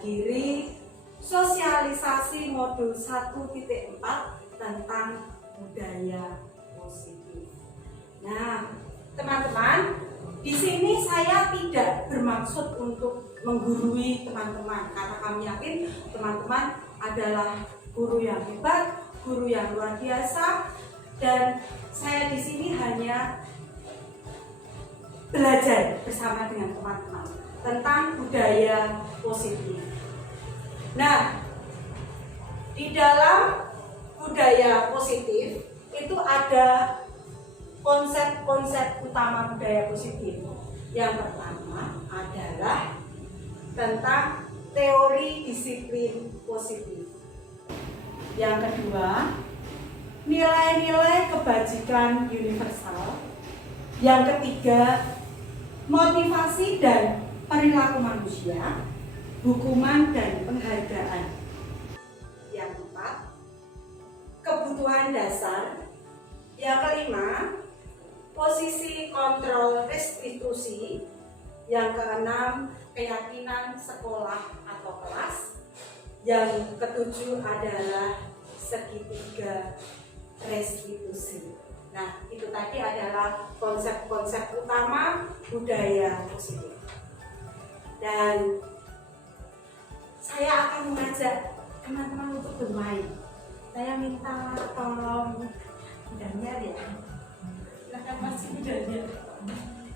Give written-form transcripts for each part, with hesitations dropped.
menghadiri sosialisasi modul 1.4 tentang budaya positif. Nah, teman-teman, di sini saya tidak bermaksud untuk menggurui teman-teman, karena kami yakin teman-teman adalah guru yang hebat, guru yang luar biasa, dan saya di sini hanya belajar bersama dengan teman-teman tentang budaya positif. Nah, di dalam budaya positif itu ada konsep-konsep utama budaya positif. Yang pertama adalah tentang teori disiplin positif. Yang kedua, nilai-nilai kebajikan universal. Yang ketiga, motivasi dan perilaku manusia, hukuman dan penghargaan. Yang keempat, kebutuhan dasar. Yang kelima, posisi kontrol restitusi. Yang keenam, keyakinan sekolah atau kelas. Yang ketujuh adalah segitiga restitusi. Nah, itu tadi adalah konsep-konsep utama budaya positif. Dan saya akan mengajak teman-teman untuk bermain. Saya minta tolong Daniel ya. Silakan Mas Daniel.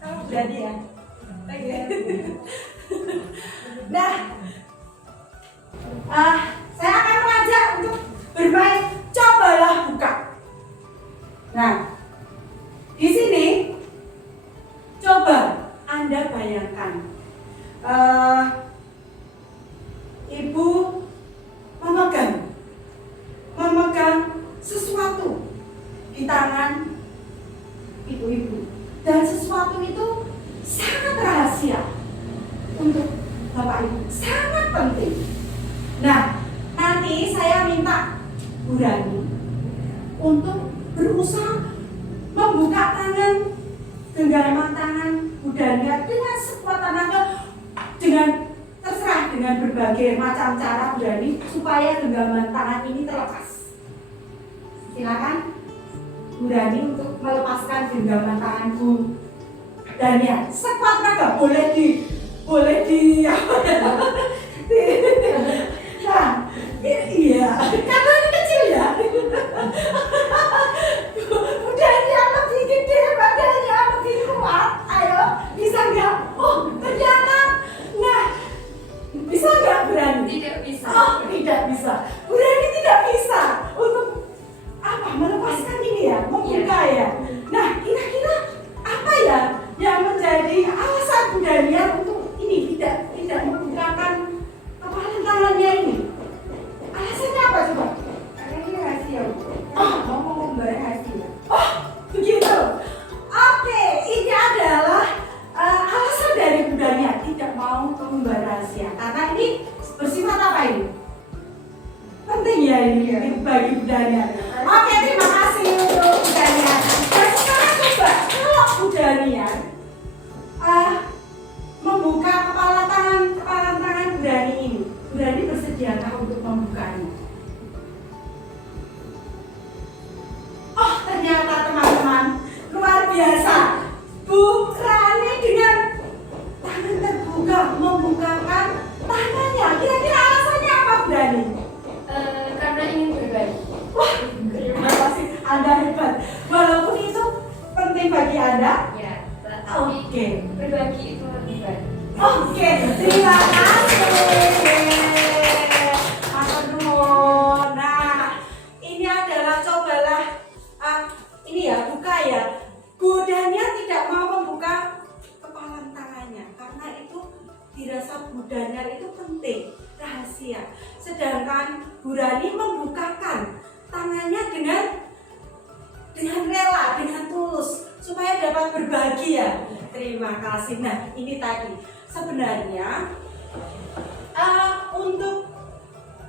Kamu berani ya? Nah, saya akan mengajak untuk bermain. Cobalah buka. Nah, di sini coba Anda bayangkan, Ibu memegang sesuatu di tangan ibu-ibu, dan sesuatu itu sangat rahasia untuk Bapak Ibu, sangat penting. Nah, nanti saya minta Bu Rani untuk berusaha membuka genggaman tangan Bu Dania dengan sekuat tenaga, dengan berbagai macam cara Bu Dani supaya genggaman tangan ini terlepas. Silakan Bu Dani untuk melepaskan genggaman tangan Bu Dania. Sekuat tenaga, boleh di nah, iya, karena ini kecil ya. Budaya lebih gede, badannya lebih kuat. Ayo, bisa nggak? Oh, ternyata. Nah, bisa nggak berani? Tidak bisa. Oh, tidak bisa. Berani tidak bisa untuk melepaskan ini ya, membuka ya. Nah, kira-kira apa ya yang menjadi alasan budaya untuk ini tidak membukakan kepala tangannya ini? Alasannya apa coba? Karena ini rahasia. Oh, mau memberi rahasia. Oh, begitu. Oke, ini adalah alasan dari budaya tidak mau mengumbar rahasia. Karena ini bersifat apa ini? Penting ya ini bagi budaya. Oke, terima kasih untuk budaya. Dan sekarang coba kalau budaya membuka kepala tangan budaya ini, budaya bersediakah untuk membukanya? Oh, ternyata teman-teman luar biasa. Bu Rani dengan tangan terbuka membukakan tangannya. Kira-kira alasannya apa, Bu Rani? Karena ingin berbagi. Wah, terima kasih. Anda hebat. Walaupun itu penting bagi Anda. Ya, tapi Oke. berbagi itu lebih baik. Oke, terima kasih. Matur nuwun. Nah, ini adalah cobalah ini ya, buka ya. Budanya tidak mau membuka kepala tangannya karena itu dirasa budanya itu penting, rahasia. Sedangkan Bu Rani membukakan tangannya dengan rela, dengan tulus supaya dapat berbagi ya. Terima kasih. Nah, ini tadi sebenarnya untuk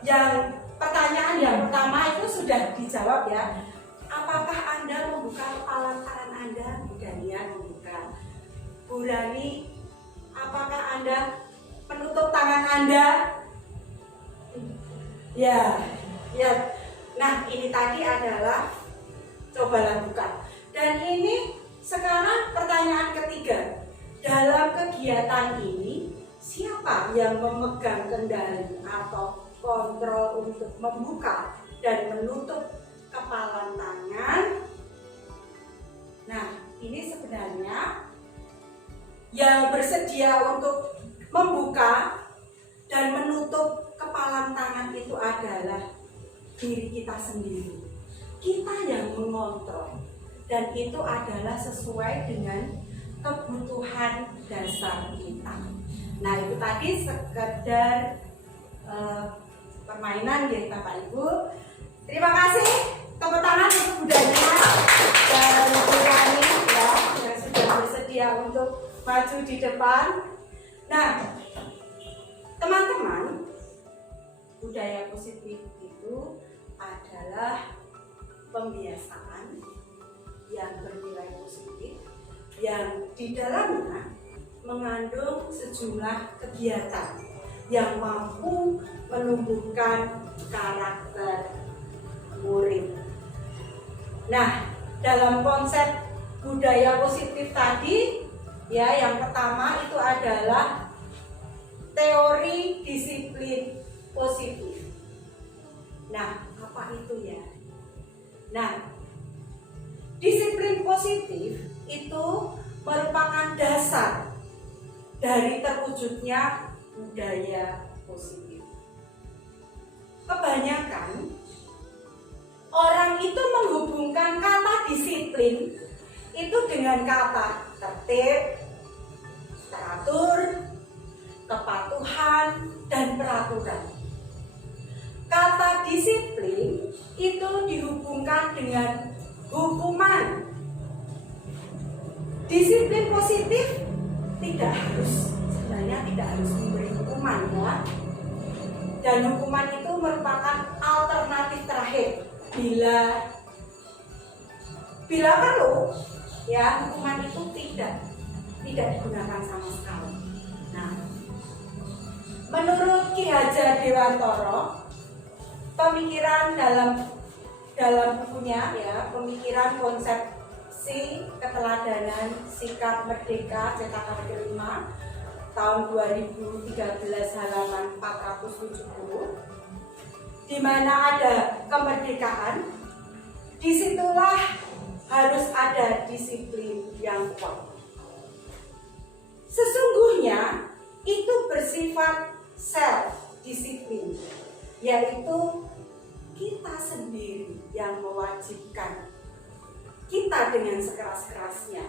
yang pertanyaan yang pertama itu sudah dijawab ya. Apakah Anda membuka kepala tangan Anda? Bu Dania membuka. Bu Rani, apakah Anda menutup tangan Anda? Ya, ya. Nah, ini tadi adalah cobalah buka. Dan ini sekarang pertanyaan ketiga. Dalam kegiatan ini, siapa yang memegang kendali atau kontrol untuk membuka dan menutup kepalan tangan? Nah, ini sebenarnya yang bersedia untuk membuka dan menutup kepalan tangan itu adalah diri kita sendiri. Kita yang mengontrol, dan itu adalah sesuai dengan kebutuhan dasar kita. Nah, itu tadi sekedar permainan ya Bapak Ibu. Terima kasih, tepuk tangan untuk budanya dan Bu Rani ya yang sudah bersedia untuk maju di depan. Nah, teman-teman, budaya positif itu adalah pembiasaan yang bernilai positif yang di dalamnya mengandung sejumlah kegiatan yang mampu menumbuhkan karakter murid. Nah, dalam konsep budaya positif tadi ya, yang pertama itu adalah teori disiplin positif. Nah, apa itu ya? Nah, disiplin positif itu merupakan dasar dari terwujudnya budaya positif. Kebanyakan orang itu menghubungkan kata disiplin itu dengan kata tertib, teratur, kepatuhan, dan peraturan. Kata disiplin itu dihubungkan dengan hukuman. Disiplin positif sebenarnya tidak harus memberi hukuman ya. Dan hukuman itu merupakan alternatif terakhir bila perlu ya, hukuman itu tidak digunakan sama sekali. Nah, menurut Ki Hajar Dewantara, pemikiran dalam bukunya ya, pemikiran konsepsi keteladanan sikap merdeka cetakan kelima tahun 2013 halaman 470, di mana ada kemerdekaan, disitulah harus ada disiplin yang kuat. Sesungguhnya itu bersifat self disiplin, yaitu kita sendiri yang mewajibkan kita dengan sekeras-kerasnya.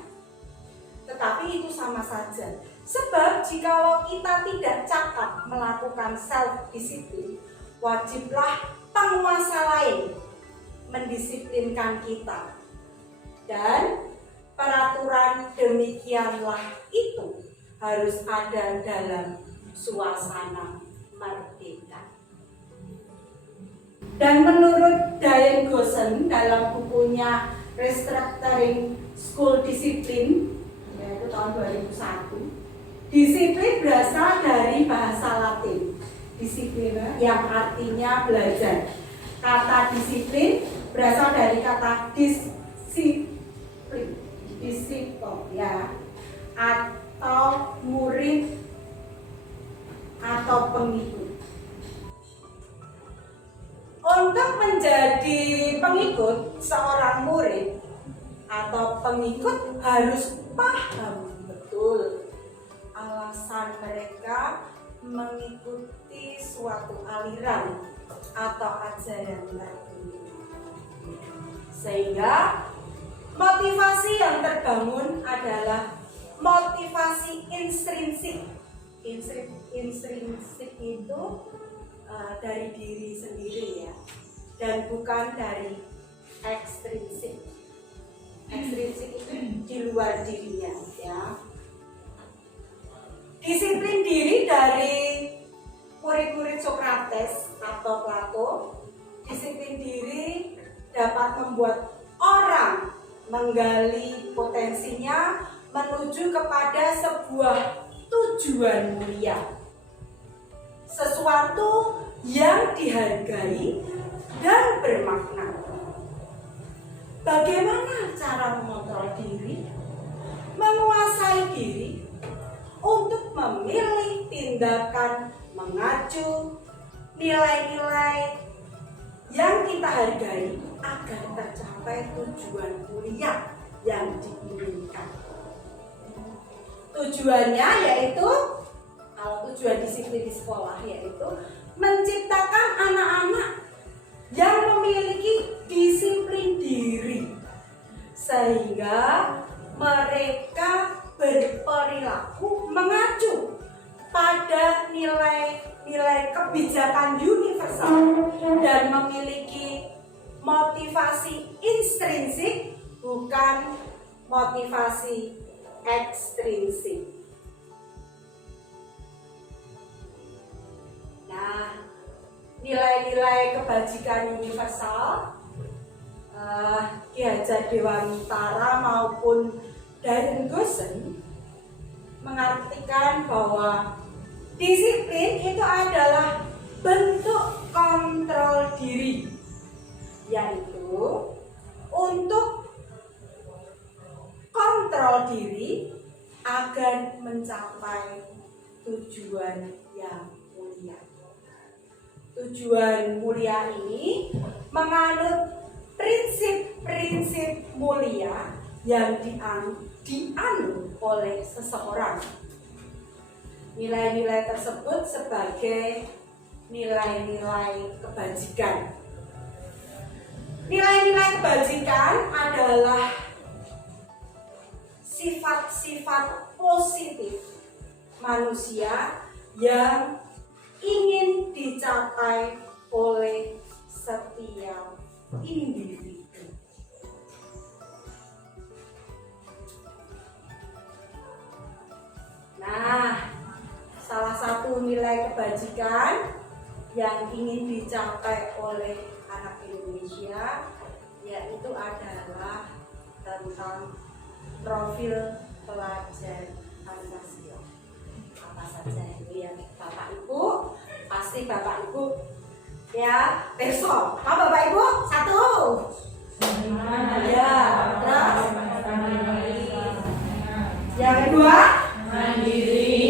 Tetapi itu sama saja, sebab jikalau kita tidak cakap melakukan self disiplin, wajiblah penguasa lain mendisiplinkan kita. Dan peraturan demikianlah itu harus ada dalam suasana merdeka. Dan menurut Diane Gossen dalam bukunya Restructuring School Discipline yaitu tahun 2001, disiplin berasal dari bahasa Latin disiplina yang artinya belajar. Kata disiplin berasal dari kata disiplin ya, atau murid atau pengikut. Untuk menjadi pengikut seorang murid atau pengikut harus paham betul alasan mereka mengikuti suatu aliran atau ajaran tertentu, sehingga motivasi yang terbangun adalah motivasi intrinsik. Intrinsik itu dari diri sendiri ya, dan bukan dari ekstrinsik. Ekstrinsik itu di luar dirinya ya. Disiplin diri dari murid-murid Sokrates atau Plato, disiplin diri dapat membuat orang menggali potensinya menuju kepada sebuah tujuan mulia, sesuatu yang dihargai dan bermakna. Bagaimana cara mengontrol diri, menguasai diri untuk memilih tindakan mengacu nilai-nilai yang kita hargai agar tercapai tujuan mulia yang diinginkan. Tujuannya yaitu, kalau tujuan disiplin di sekolah yaitu menciptakan anak-anak yang memiliki disiplin diri sehingga mereka berperilaku mengacu pada nilai-nilai kebijakan universal dan memiliki motivasi intrinsik bukan motivasi ekstrinsik. Nah, nilai-nilai kebajikan universal Ki Hajar Dewantara maupun Darren Gosen mengartikan bahwa disiplin itu adalah bentuk kontrol diri, yaitu untuk kontrol diri agar mencapai tujuan yang mulia. Tujuan mulia ini menganut prinsip-prinsip mulia yang dianut oleh seseorang. Nilai-nilai tersebut sebagai nilai-nilai kebajikan. Nilai-nilai kebajikan adalah sifat-sifat positif manusia yang ingin dicapai oleh setiap individu. Nah, salah satu nilai kebajikan yang ingin dicapai oleh anak Indonesia yaitu adalah tentang profil pelajar Pancasila. Apa saja itu yang Bapak Ibu, pasti Bapak Ibu ya perso. Apa Bapak Ibu? Satu. Ya, terus yang kedua mandiri.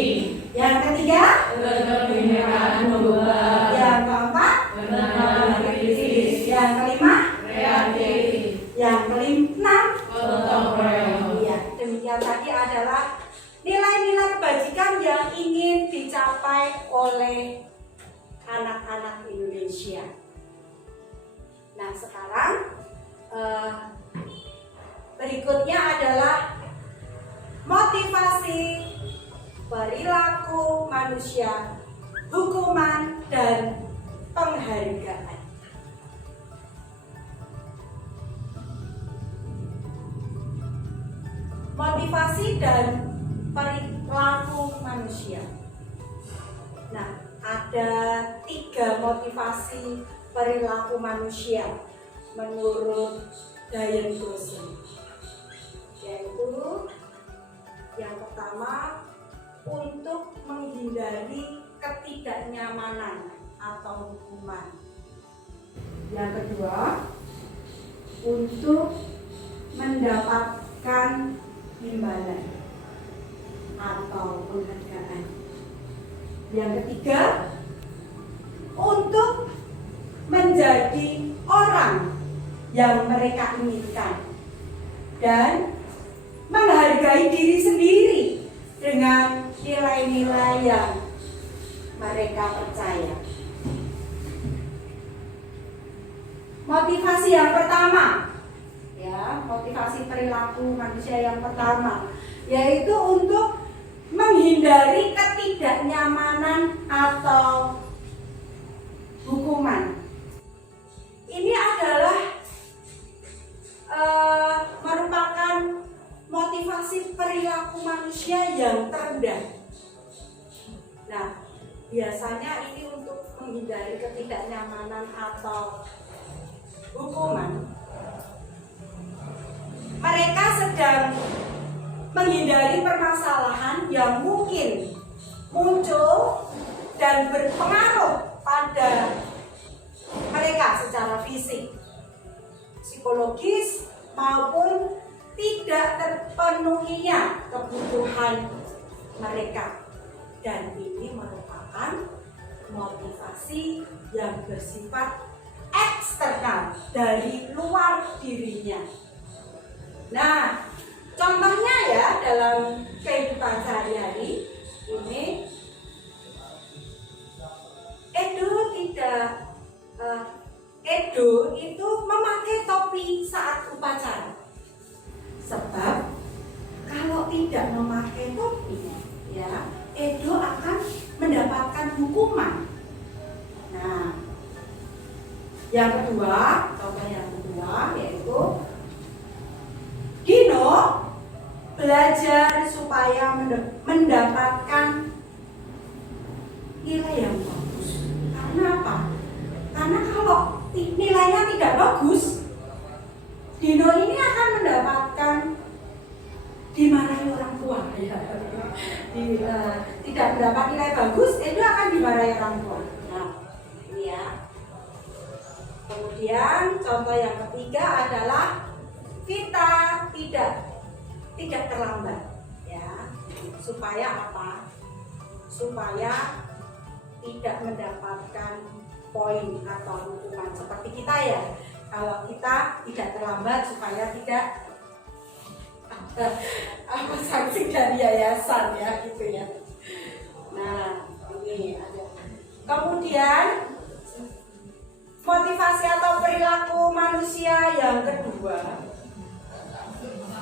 Yang ketiga Keterbukaan global. Yang keempat Bernalar kritis. Yang kelima Kreatif. Yang kelima Gotong royong. Iya, demikian tadi adalah nilai-nilai kebajikan yang ingin dicapai oleh anak-anak Indonesia. Nah, sekarang berikutnya adalah motivasi perilaku manusia, hukuman dan penghargaan. Motivasi dan perilaku manusia. Nah, ada 3 motivasi perilaku manusia menurut Darren Gosen, yaitu yang pertama untuk menghindari ketidaknyamanan atau hukuman. Yang kedua untuk mendapatkan imbalan atau penghargaan. Yang ketiga untuk menjadi orang yang mereka inginkan dan menghargai diri sendiri dengan nilai-nilai yang mereka percaya. Motivasi yang pertama, ya, motivasi perilaku manusia yang pertama, yaitu untuk menghindari ketidaknyamanan atau hukuman. Ini adalah merupakan motivasi perilaku manusia yang terendah. Nah, biasanya ini untuk menghindari ketidaknyamanan atau hukuman. Mereka sedang menghindari permasalahan yang mungkin muncul dan berpengaruh pada mereka secara fisik, psikologis maupun tidak terpenuhinya kebutuhan mereka, dan ini merupakan motivasi yang bersifat eksternal dari luar dirinya. Nah, contohnya ya dalam kehidupan sehari-hari ini, Edo itu memakai topi saat upacara. Sebab kalau tidak memakai topi, ya, Edo akan mendapatkan hukuman. Nah, yang kedua, contoh yang kedua yaitu Gino belajar supaya mendapatkan nilai yang bagus. Karena apa? Karena kalau nilainya tidak bagus, Dino ini akan mendapatkan dimarahi orang tua. Ya. Tidak mendapat nilai bagus, itu akan dimarahi orang tua. Nah, ini ya. Kemudian contoh yang ketiga adalah Vita tidak terlambat, ya. Supaya apa? Supaya tidak mendapatkan poin atau hukuman seperti kita ya. Kalau kita tidak terlambat supaya tidak apa sanksi dari yayasan ya gitu ya. Nah, ini ada. Kemudian motivasi atau perilaku manusia yang kedua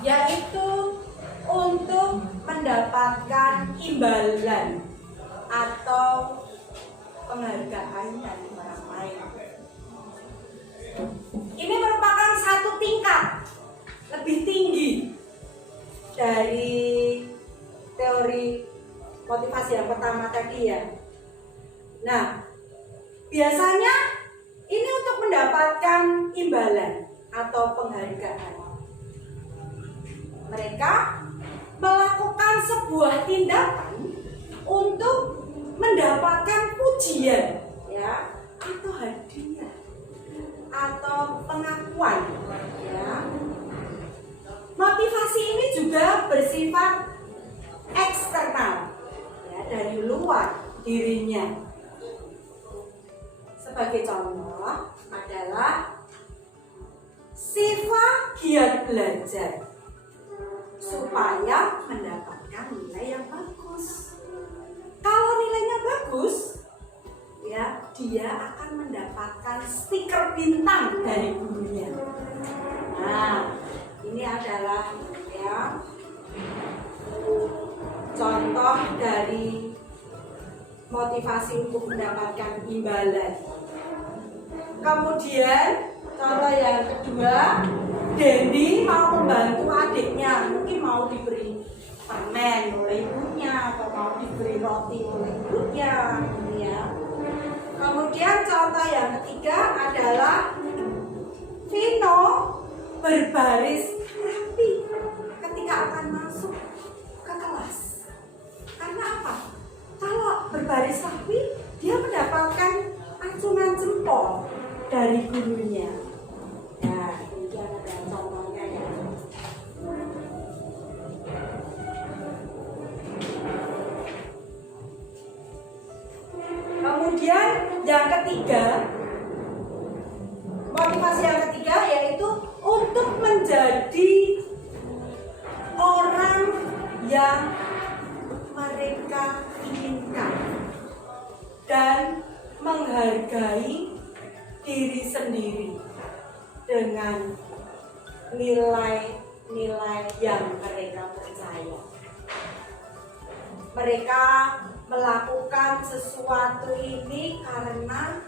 yaitu untuk mendapatkan imbalan atau penghargaan dari orang lain. Ini merupakan satu tingkat lebih tinggi dari teori motivasi yang pertama tadi ya. Nah, biasanya ini untuk mendapatkan imbalan atau penghargaan. Mereka melakukan sebuah tindakan untuk mendapatkan pujian, ya, atau hadiah, atau pengakuan, ya. Motivasi ini juga bersifat eksternal, ya, dari luar dirinya. Sebagai contoh adalah Siva giat belajar supaya mendapatkan nilai yang bagus. Kalau nilainya bagus, ya, dia akan mendapatkan stiker bintang dari gurunya. Nah, ini adalah ya contoh dari motivasi untuk mendapatkan imbalan. Kemudian contoh yang kedua, Dendi mau membantu adiknya, mungkin mau diberi permen oleh ibunya atau mau diberi roti oleh ibunya, ya. Kemudian contoh yang ketiga adalah Vino berbaris rapi ketika akan masuk ke kelas. Karena apa? Kalau berbaris rapi, dia mendapatkan acungan jempol dari gurunya. Nah, ini ada contohnya ya. Kemudian yang ketiga, motivasi yang ketiga yaitu untuk menjadi orang yang mereka inginkan dan menghargai diri sendiri dengan nilai-nilai yang mereka percaya. Mereka melakukan sesuatu ini karena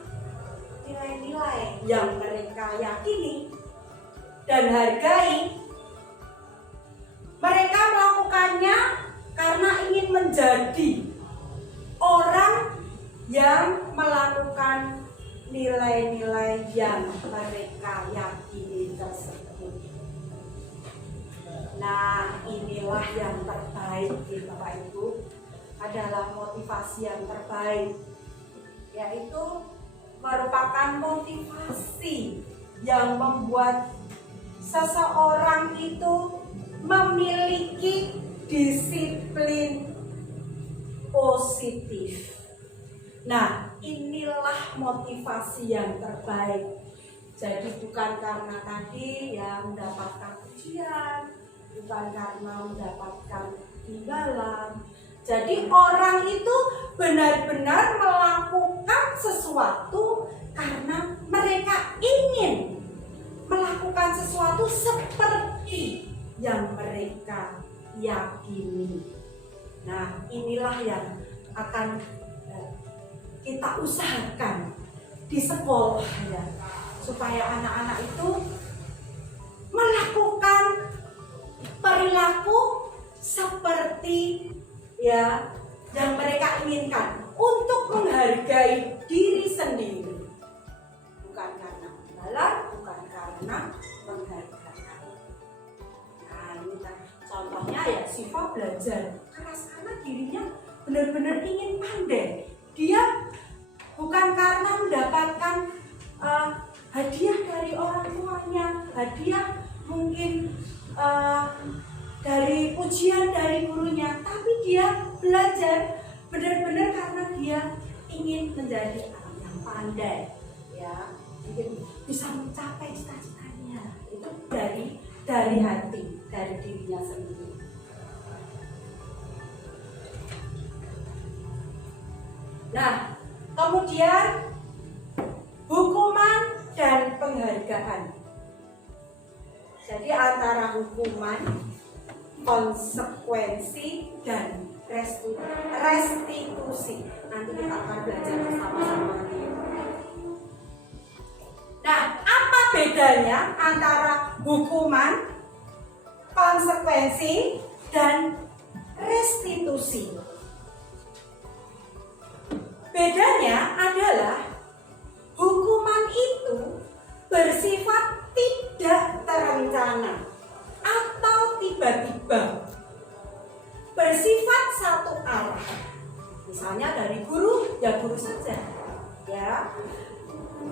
nilai-nilai yang mereka yakini dan hargai. Mereka melakukannya karena ingin menjadi orang yang melakukan nilai-nilai yang mereka yakini tersebut. Nah, inilah yang terbaik, Bapak Ibu, adalah motivasi yang terbaik, yaitu merupakan motivasi yang membuat seseorang itu memiliki disiplin positif. Nah, inilah motivasi yang terbaik. Jadi bukan karena tadi ya mendapatkan pujian, bukan karena mendapatkan imbalan. Jadi orang itu benar-benar melakukan sesuatu karena mereka ingin melakukan sesuatu seperti yang mereka yakini. Nah, inilah yang akan kita usahakan di sekolah ya, supaya anak-anak itu melakukan perilaku seperti ya yang mereka inginkan untuk menghargai diri sendiri, bukan karena imbalan, bukan karena menghargai. Nah, ini kan contohnya ya Siva belajar keras karena dirinya benar-benar ingin pandai. Dia bukan karena mendapatkan hadiah dari orang tuanya, hadiah mungkin dari pujian dari gurunya, tapi dia belajar benar-benar karena dia ingin menjadi anak yang pandai, ya, ingin bisa mencapai cita-citanya. Itu dari hati, dari dirinya sendiri. Nah, kemudian hukuman dan penghargaan. Jadi antara hukuman, konsekuensi, dan restitusi. Nanti kita akan belajar bersama-sama. Nah, apa bedanya antara hukuman, konsekuensi, dan restitusi? Bedanya adalah hukuman itu bersifat tidak terencana atau tiba-tiba, bersifat satu arah. Misalnya dari guru, ya guru saja, ya.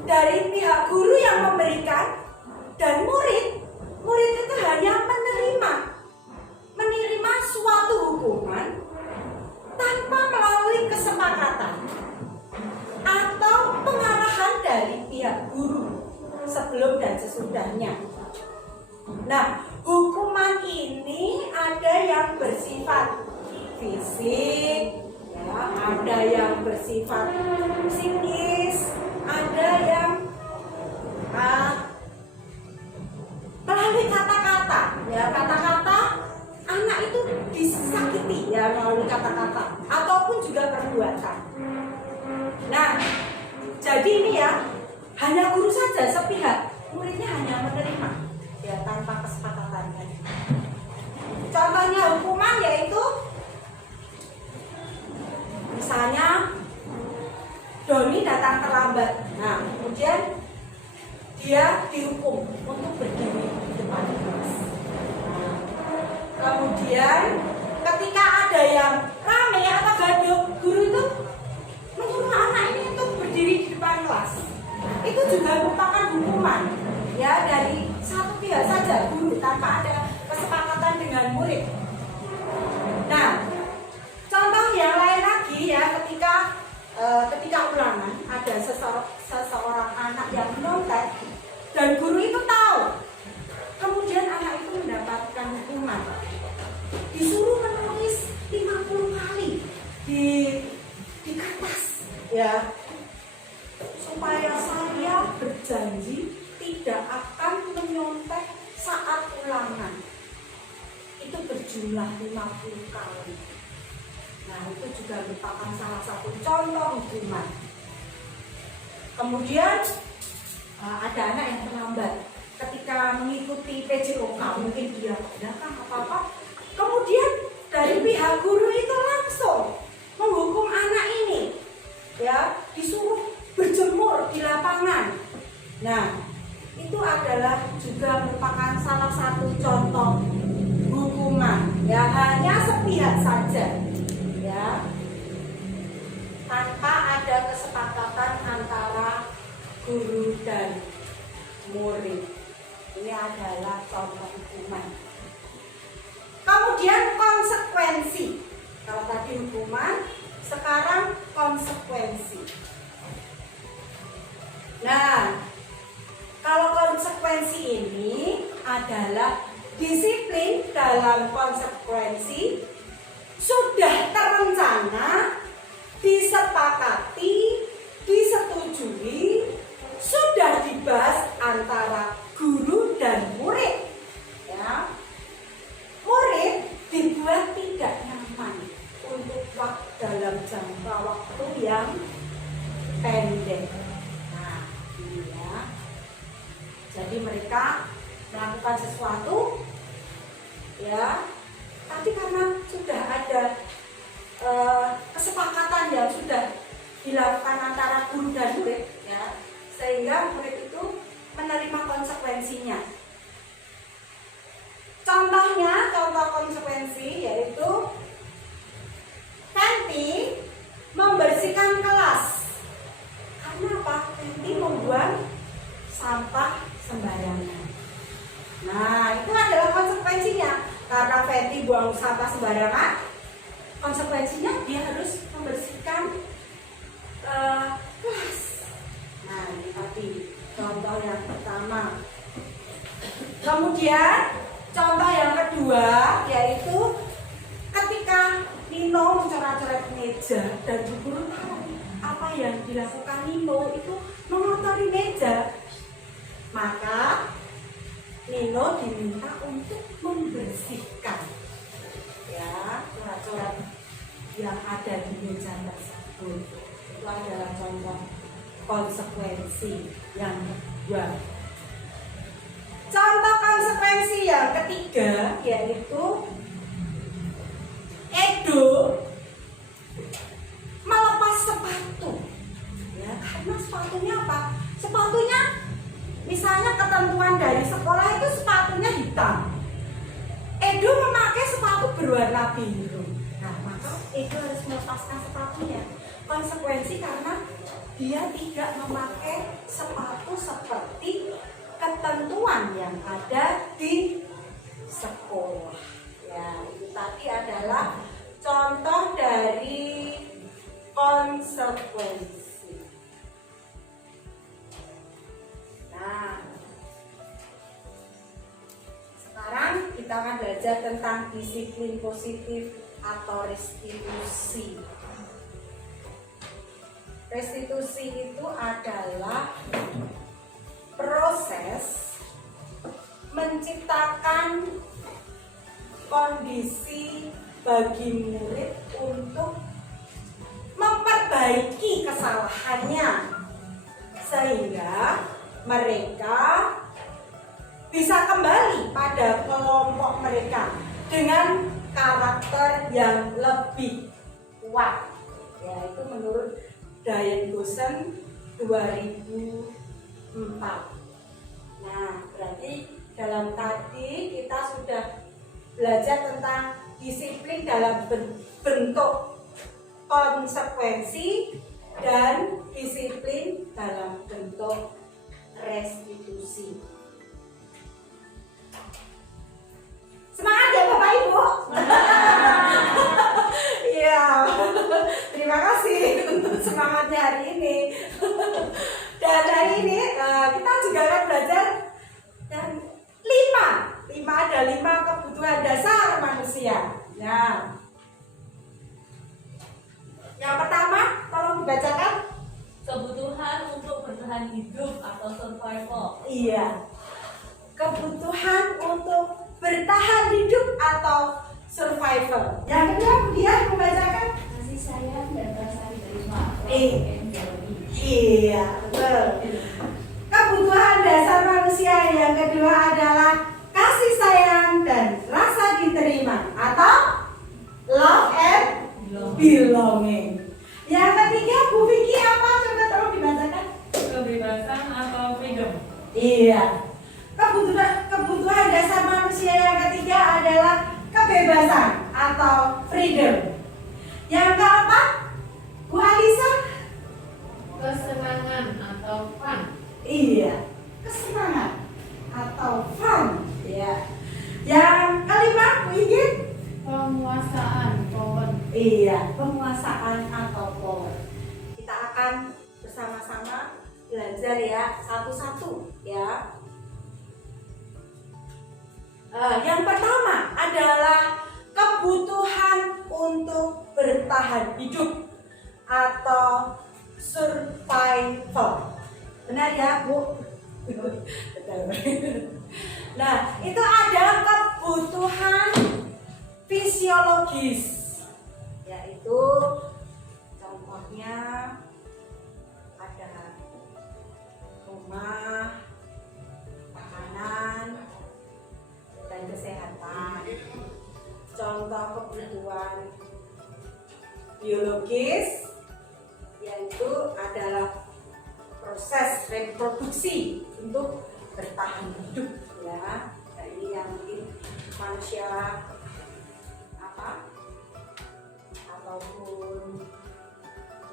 Dari pihak guru yang memberikan dan murid itu hanya menerima suatu hukuman tanpa melalui kesepakatan atau pengarahan dari pihak guru sebelum dan sesudahnya. Nah, hukuman ini ada yang bersifat fisik, ya, ada yang bersifat psikis, ada yang melalui kata-kata, ya, kata-kata anak itu disakiti ya melalui kata-kata ataupun juga perbuatan. Nah, jadi ini ya hanya guru saja sepihak, muridnya hanya menerima ya tanpa kesepakatan. Contohnya hukuman yaitu misalnya Doni datang terlambat. Nah, kemudian dia dihukum untuk berdiri di depan kelas. Nah, kemudian ketika ada yang rame atau gaduh, guru itu menyuruh anak ini untuk berdiri di depan kelas. Itu juga merupakan hukuman ya dari satu pihak saja, guru, tanpa ada kesepakatan dengan murid. Nah, contoh yang lain lagi ya, ketika ulangan ada seseorang anak yang menonton dan guru itu tahu, kemudian anak itu mendapatkan hukuman, disuruh menulis 50 kali di kertas ya, supaya saya berjanji tidak akan menyontek saat ulangan. Itu berjumlah 50 kali. Nah, itu juga merupakan salah satu contoh hukuman. Kemudian ada anak yang terlambat ketika mengikuti PJOK, mungkin dia datang apa-apa. Kemudian dari pihak guru itu langsung menghukum anak ini, ya, disuruh berjemur di lapangan. Nah, itu adalah juga merupakan salah satu contoh hukuman, ya, hanya sepihak saja, ya, tanpa ada kesepakatan guru dan murid. Ini adalah contoh hukuman. Kemudian konsekuensi. Kalau tadi hukuman, sekarang konsekuensi. Nah, kalau konsekuensi ini adalah disiplin dalam konsekuensi sudah terencana, disepakati, disetujui, sudah dibahas antara guru dan murid. Ya. Murid dibuat tidak nyaman untuk dalam jangka waktu yang pendek. Nah, ini ya. Jadi mereka melakukan sesuatu, ya, tapi karena sudah ada kesepakatan yang sudah dilakukan antara guru dan murid, ya, sehingga murid itu menerima konsekuensinya. Contohnya, contoh konsekuensi yaitu Fenty membersihkan kelas. Karena apa? Fenty membuang sampah sembarangan. Nah, itu adalah konsekuensinya. Karena Fenty buang sampah sembarangan, konsekuensinya dia harus membersihkan kelas. Nah, ini tadi contoh yang pertama. Kemudian contoh yang kedua yaitu ketika Nino mencoret-coret meja dan Bu Guru tahu apa yang dilakukan Nino itu mengotori meja, maka Nino diminta untuk membersihkan, ya, coret-coret yang ada di meja tersebut. Itu adalah contoh konsekuensi yang kedua. Contoh konsekuensi yang ketiga yaitu Edo melepas sepatu, ya, karena sepatunya apa? Sepatunya misalnya ketentuan dari sekolah itu sepatunya hitam. Edo memakai sepatu berwarna biru. Nah, maka Edo harus melepaskan sepatunya. Konsekuensi karena dia tidak memakai sepatu seperti ketentuan yang ada di sekolah. Ya, itu tadi adalah contoh dari konsekuensi. Nah, sekarang kita akan belajar tentang disiplin positif atau restitusi. Restitusi itu adalah proses menciptakan kondisi bagi murid untuk memperbaiki kesalahannya sehingga mereka bisa kembali pada kelompok mereka dengan karakter yang lebih kuat, yaitu menurut Diane Goshen 2004. Nah, berarti dalam tadi kita sudah belajar tentang disiplin dalam bentuk konsekuensi dan disiplin dalam bentuk restitusi. Semangat ya Bapak Ibu. Iya. Terima kasih untuk semangatnya hari ini. Dan hari ini kita juga akan belajar dan 5 kebutuhan dasar manusia. Nah, yang pertama, tolong dibacakan. Kebutuhan untuk bertahan hidup atau survival. Iya. Kebutuhan untuk bertahan hidup atau survival. Yang kedua, dia membacakan Kasih sayang dan rasa diterima. Iya, betul. Kebutuhan dasar manusia yang kedua adalah kasih sayang dan rasa diterima atau love and belonging. Yang ketiga, Bu Vicky apa? Coba tolong dibacakan. Kebebasan atau freedom. Iya. Kebutuhan dasar manusia yang ketiga adalah kebebasan atau freedom. Yang keempat, Bu Alisa. Kesenangan atau fun. Iya, kesenangan atau fun. Ya. Yang kelima, ingin Penguasaan power. iya, penguasaan atau power. Kita akan bersama-sama belajar ya, satu-satu ya. Yang pertama adalah kebutuhan untuk bertahan hidup atau survival. Benar ya, Bu? Nah, itu ada kebutuhan fisiologis, yaitu contohnya ada rumah, makanan, dan kesehatan. Contoh kebutuhan biologis yaitu adalah proses reproduksi untuk bertahan hidup ya. Nah, ini yang mungkin manusia ataupun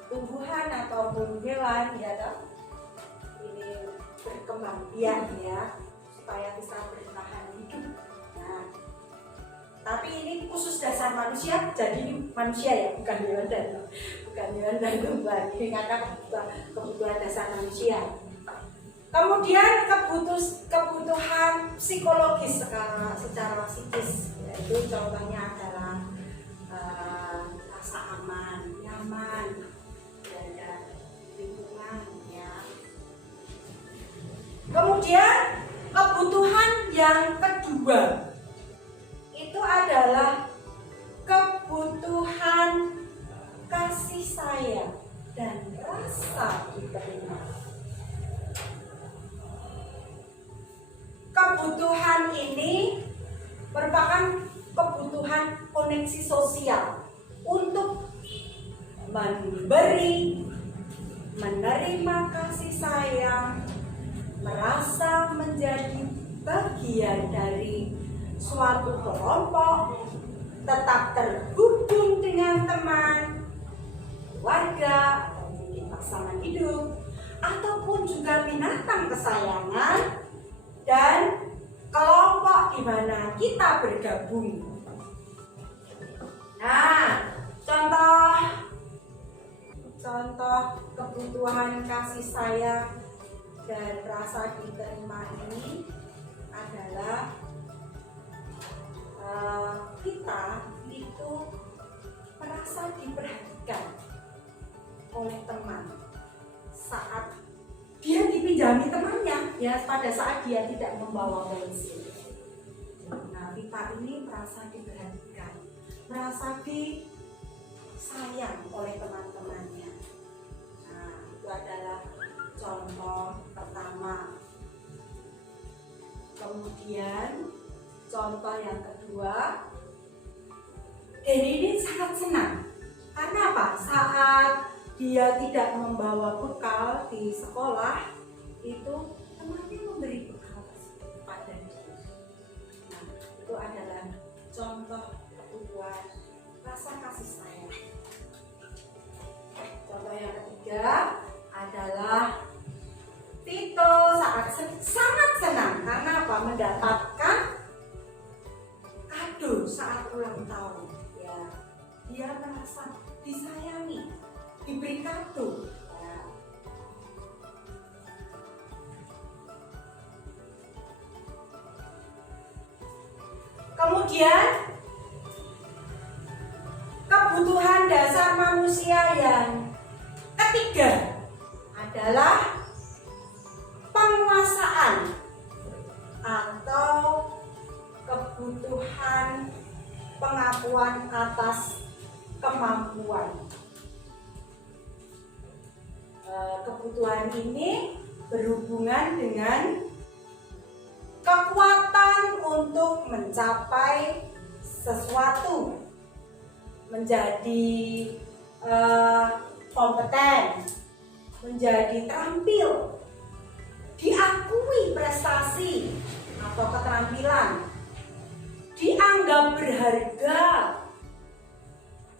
tumbuhan ataupun hewan ya toh, ini berkembang biak ya supaya bisa bertahan hidup. Nah, tapi ini khusus dasar manusia, jadi ini manusia ya, bukan hewan dan tumbuhan. Ini karena kebutuhan dasar manusia. Kemudian kebutuhan psikologis secara psikis, yaitu contohnya adalah rasa aman, nyaman, dan lingkungan ya. Kemudian kebutuhan yang kedua itu adalah kebutuhan kasih sayang dan rasa diterima. Kebutuhan ini merupakan kebutuhan koneksi sosial untuk memberi, menerima kasih sayang, merasa menjadi bagian dari suatu kelompok, tetap terhubung dengan teman, keluarga, mungkin pasangan hidup, ataupun juga binatang kesayangan dan kelompok di mana kita bergabung. Nah, contoh kebutuhan kasih sayang dan rasa diterima ini adalah kita itu merasa diperhatikan oleh teman saat dia dipinjami temannya ya pada saat dia tidak membawa bensin. Nah, kita ini merasa diperhatikan, merasa disayang oleh teman-temannya. Nah, itu adalah contoh pertama. Kemudian contoh yang kedua, ini sangat senang. Karena apa? Saat dia tidak membawa bekal di sekolah, itu temannya memberi bekal kepada dia. Nah, itu adalah contoh kebutuhan rasa kasih sayang. Contoh yang ketiga adalah Tito sangat senang karena apa? Mendapatkan kado saat ulang tahun. Ya, dia merasa disayangi, diberi kado. Ya. Kemudian kebutuhan dasar manusia yang ketiga adalah penguasaan atau kebutuhan pengakuan atas kemampuan. Kebutuhan ini berhubungan dengan kekuatan untuk mencapai sesuatu, menjadi kompeten, menjadi terampil, diakui prestasi atau keterampilan, dianggap berharga,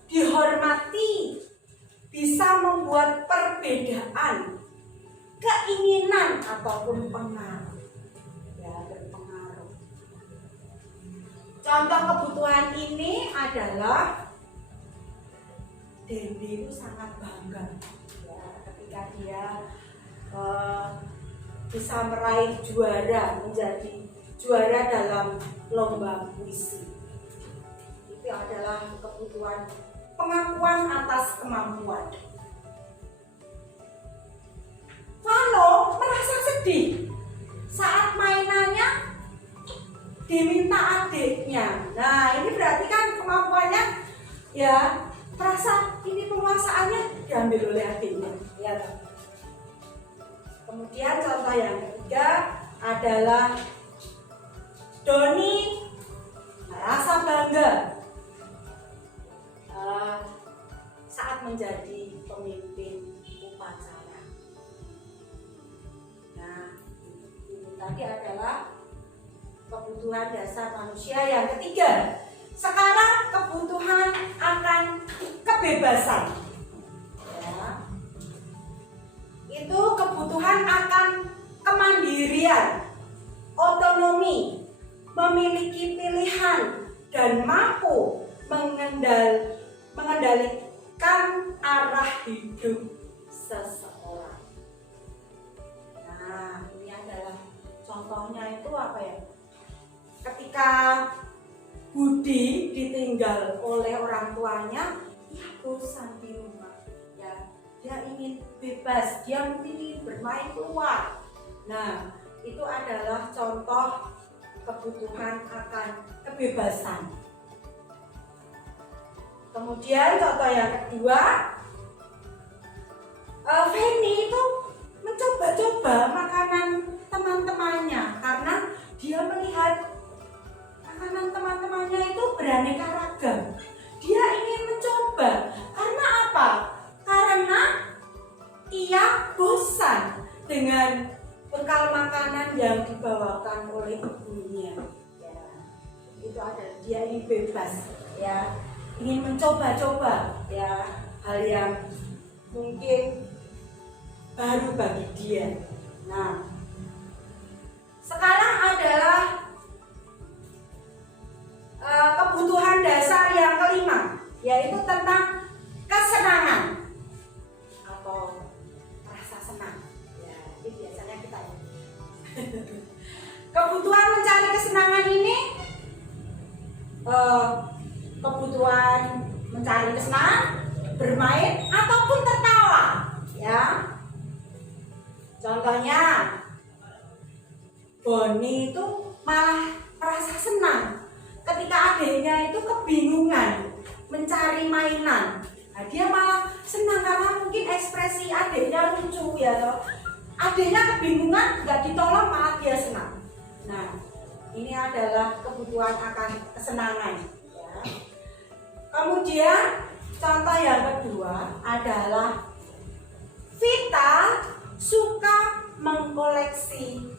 dihormati, bisa membuat perbedaan, keinginan ataupun pengaruh. Ya, berpengaruh. Contoh kebutuhan ini adalah Dendi itu sangat bangga ya, ketika dia bisa meraih juara, menjadi juara dalam lomba puisi. Itu adalah kebutuhan pengakuan atas kemampuan. Kalau merasa sedih saat mainannya diminta adiknya, nah ini berarti kan kemampuannya ya terasa ini penguasaannya diambil oleh adiknya ya. Kemudian contoh yang ketiga adalah Doni merasa bangga saat menjadi pemimpin upacara. Nah, ini tadi adalah kebutuhan dasar manusia yang ketiga. Sekarang kebutuhan akan kebebasan. Ya. Itu kebutuhan akan kemandirian, otonomi, memiliki pilihan dan mampu mengendalikan arah hidup seseorang. Nah, ini adalah contohnya itu apa ya? Ketika Budi ditinggal oleh orang tuanya, ia bosan di rumah. Ya, dia ingin bebas, dia mungkin ingin bermain keluar. Nah, itu adalah contoh kebutuhan akan kebebasan. Kemudian contoh yang kedua, Feni itu mencoba-coba makanan teman-temannya karena dia melihat makanan teman-temannya itu beraneka ragam. Dia ingin mencoba karena apa? Karena ia bosan dengan bekal makanan yang dibawakan oleh ibunya. Ya, itu ada dia ingin bebas, ya, ingin mencoba-coba, ya, hal yang mungkin baru bagi dia. Nah, sekarang adalah kebutuhan dasar yang kelima, yaitu tentang kesenangan atau rasa senang. Ya, ini biasanya kita ya. Kebutuhan mencari kesenangan ini, kebutuhan mencari kesenangan, bermain ataupun tertawa. Ya, contohnya Boni itu malah merasa senang ketika adiknya itu kebingungan mencari mainan. Nah, dia malah senang karena mungkin ekspresi adiknya lucu ya. Adiknya kebingungan, nggak ditolong malah dia senang. Nah, ini adalah kebutuhan akan kesenangan. Ya. Kemudian contoh yang kedua adalah Vita suka mengkoleksi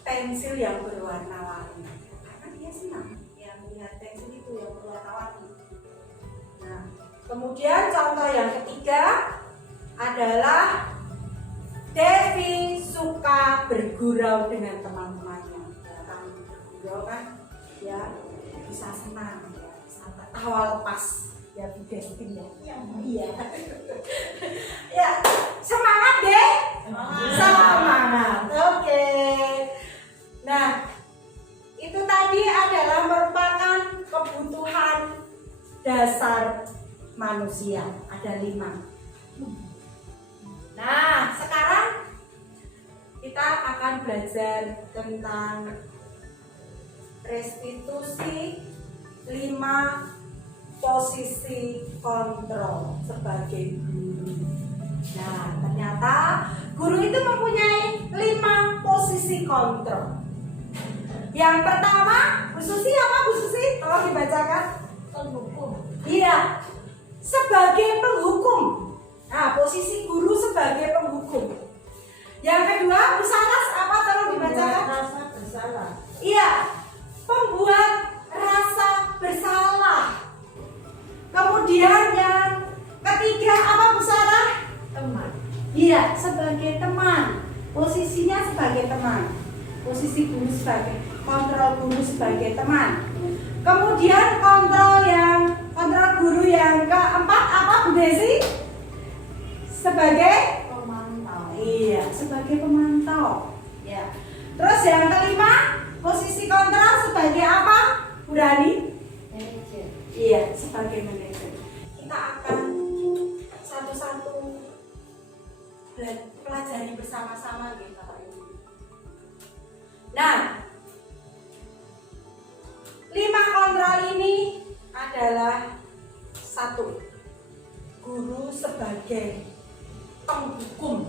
pensil yang berwarna-warni karena dia senang ya melihat pensil itu yang berwarna-warni. Nah, kemudian contoh yang ketiga adalah Devi suka bergurau dengan teman-temannya. Ya kan, bergurau kan ya bisa senang ya, bisa tertawa lepas ya, digesting ya. Iya. Ya, semangat deh. Semangat. Oke. Nah, itu tadi adalah merupakan kebutuhan dasar manusia. Ada 5. Nah, sekarang kita akan belajar tentang restitusi 5 posisi kontrol sebagai guru. Nah, ternyata guru itu mempunyai 5 posisi kontrol. Yang pertama, Bu Susi apa Bu Susi? Tolong dibacakan. Penghukum. Iya, sebagai penghukum. Nah, posisi guru sebagai penghukum. Yang kedua, Bu Saras apa? Tolong dibacakan. Rasa bersalah. Iya, pembuat rasa bersalah. Kemudian yang ketiga apa Bu Sarah? Teman. Iya, sebagai teman. posisi guru sebagai kontrol guru sebagai teman. Kemudian kontrol guru yang keempat apa Bu Desi? Sebagai Pemantau. iya, sebagai pemantau. Ya. Terus yang kelima, posisi kontrol sebagai apa? Bu Rani? Manajer. Iya, sebagai manajer. Kita akan satu-satu pelajari bersama-sama gitu Bapak Ibu. Nah, 5 kontrol ini adalah satu, guru sebagai penghukum.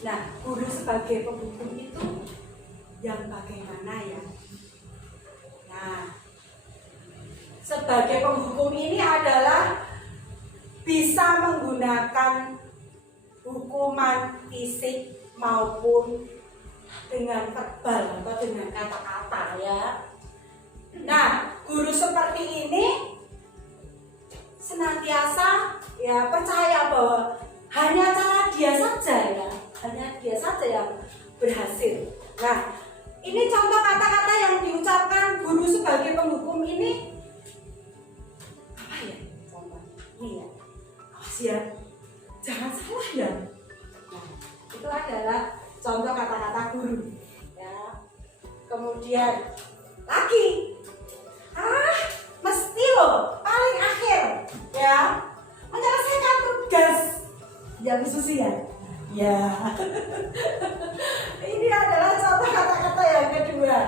Nah, guru sebagai penghukum itu yang bagaimana ya? Nah, sebagai penghukum ini adalah bisa menggunakan hukuman fisik maupun dengan verbal atau dengan kata-kata ya. Nah, guru seperti ini senantiasa ya percaya bahwa hanya cara dia saja ya, hanya dia saja yang berhasil. Nah, ini contoh kata-kata yang diucapkan guru sebagai penghukum ini apa ya? Contoh ini ya, awas ya, jangan salah ya. Nah, itu adalah contoh kata-kata guru ya. Kemudian lagi, mesti loh paling akhir ya menyelesaikan tugas yang khusus ya. Ya. Ini adalah contoh kata-kata yang kedua.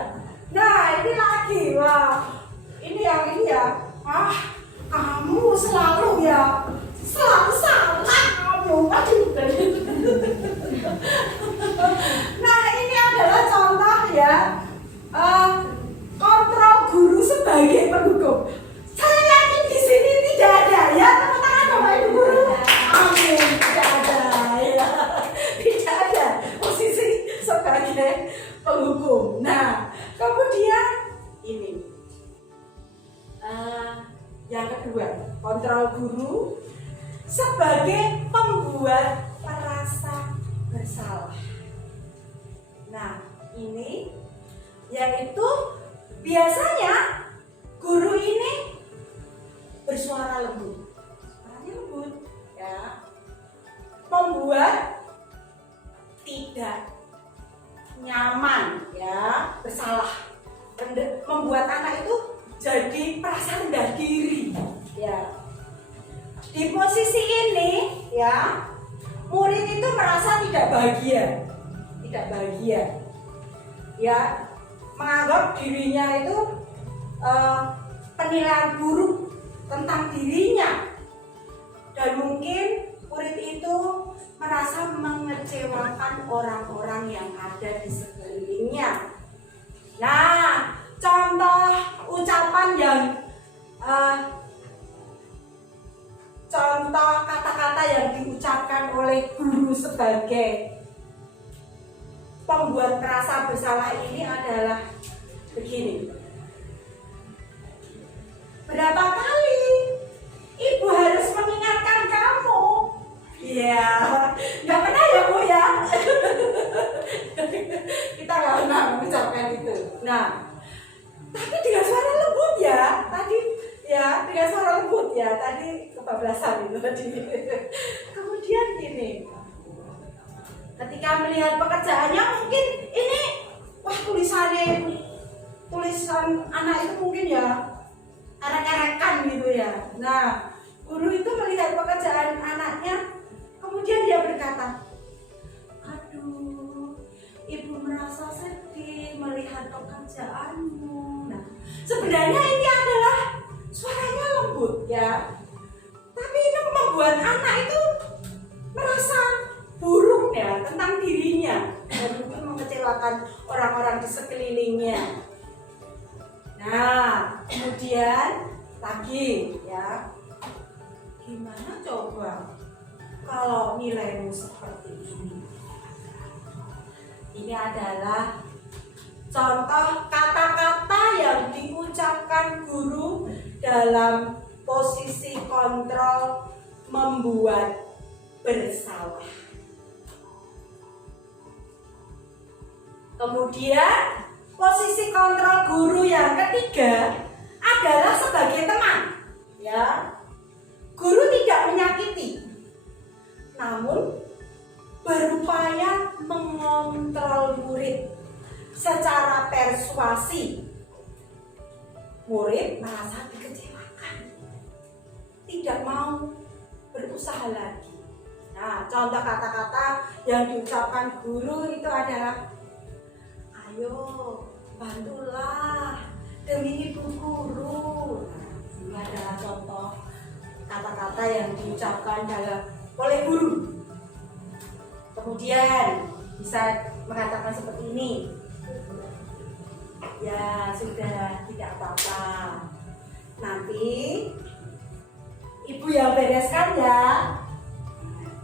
Nah, ini lagi, wah, ini ya. Kamu selalu salah kamu. Aduh. Nah, ini adalah contoh ya. Kontrol guru sebagai penghukum. Saya yakin di sini tidak ada ya, tepuk tangan Bapak Ibu guru. Amin, tidak ada ya. Tidak ada posisi sebagai penghukum. Nah, kemudian ini yang kedua, kontrol guru sebagai pembuat merasa bersalah. Nah, ini yaitu biasanya guru ini bersuara lembut, suaranya lembut, ya, membuat tidak nyaman, ya, bersalah, membuat anak itu jadi merasa rendah diri, ya. Di posisi ini, ya, murid itu merasa tidak bahagia, ya. Menganggap dirinya itu penilaian buruk tentang dirinya, dan mungkin murid itu merasa mengecewakan orang-orang yang ada di sekelilingnya. Nah, contoh ucapan yang contoh kata-kata yang diucapkan oleh guru sebagai pembuat merasa bersalah ini adalah begini. Berapa kali ibu harus mengingatkan kamu? Iya, nggak pernah ya Bu ya. Kita nggak pernah mengucapkan itu. Nah, tapi dengan suara lembut ya. Tadi ya, dengan suara lembut ya. Tadi kebablasan itu tadi. Kemudian gini. Ketika melihat pekerjaannya mungkin ini, wah tulisan anak itu mungkin ya erek-erekan gitu ya. Nah, guru itu melihat pekerjaan anaknya, kemudian dia berkata, aduh, ibu merasa sedih melihat pekerjaanmu. Nah, sebenarnya ini adalah suaranya lembut ya, tapi ini membuat anak itu merasa buruk ya tentang dirinya dan mungkin mengecewakan orang-orang di sekelilingnya. Nah, kemudian lagi ya, gimana coba kalau nilaimu seperti ini? Ini adalah contoh kata-kata yang diucapkan guru dalam posisi kontrol membuat bersalah. Kemudian posisi kontrol guru yang ketiga adalah sebagai teman. Ya, guru tidak menyakiti, namun berupaya mengontrol murid secara persuasi. Murid merasa dikecewakan, tidak mau berusaha lagi. Nah, contoh kata-kata yang diucapkan guru itu adalah, ayo bantulah demi ibu guru. Nah, ini adalah contoh kata-kata yang diucapkan oleh guru. Kemudian bisa mengatakan seperti ini, ya sudah, tidak apa-apa, nanti ibu yang bereskan ya.